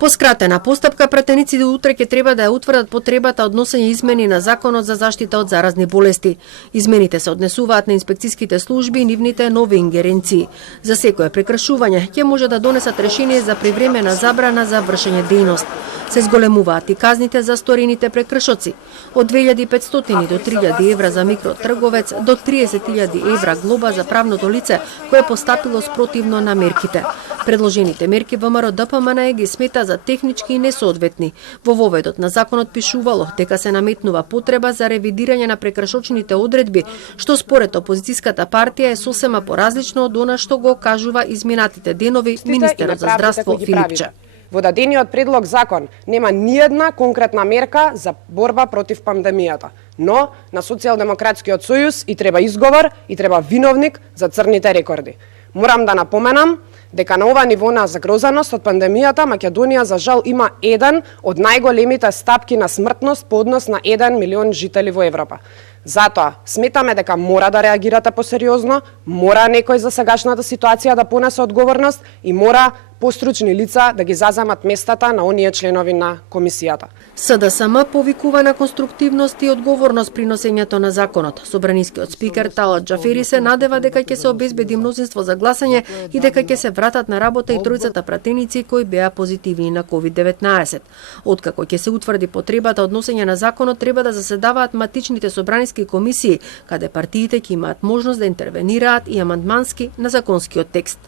По скратена постапка, пратениците утре ќе треба да ја утврдат потребата од носење измени на Законот за заштита од заразни болести. Измените се однесуваат на инспекциските служби и нивните нови ингеренции. За секое прекршување ќе може да донесат решение за привремена забрана за вршење дејност. Се зголемуваат и казните за сторените прекршоци. Од 2500 до 3000 евра за микротрговец до 30.000 евра глоба за правното лице кое постапило спротивно на мерките. Предложените мерки ВМРО ДПМН ги смета за технички и несоодветни. Во воведот на законот пишувало дека се наметнува потреба за ревидирање на прекршочните одредби, што според опозицијската партија е сосема поразлично од она што го кажува изминатите денови министерот за здравство Филипче. Во дадениот предлог закон нема ниедна конкретна мерка за борба против пандемијата, но на Социјалдемократскиот сојуз и треба изговор и треба виновник за црните рекорди. Морам да напоменам дека на ова ниво на загрозаност од пандемијата Македонија за жал има еден од најголемите стапки на смртност по однос на 1 милион жители во Европа. Затоа сметаме дека мора да реагирате посериозно, мора некој за сегашната ситуација да понесе одговорност и мора постручни лица да ги заземат местата на оние членови на комисијата. СДСМ повикува на конструктивност и одговорност при носењето на законот. Собранискиот спикер Талат Џафери се надева дека ќе се обезбеди мнозинство за гласање и дека ќе се вратат на работа и тројцата пратеници кои беа позитивни на COVID-19. Откако ќе се утврди потребата од носење на законот, треба да заседаваат матичните собраниски комисии, каде партиите ќе имаат можност да интервенираат и амандмански на законскиот текст.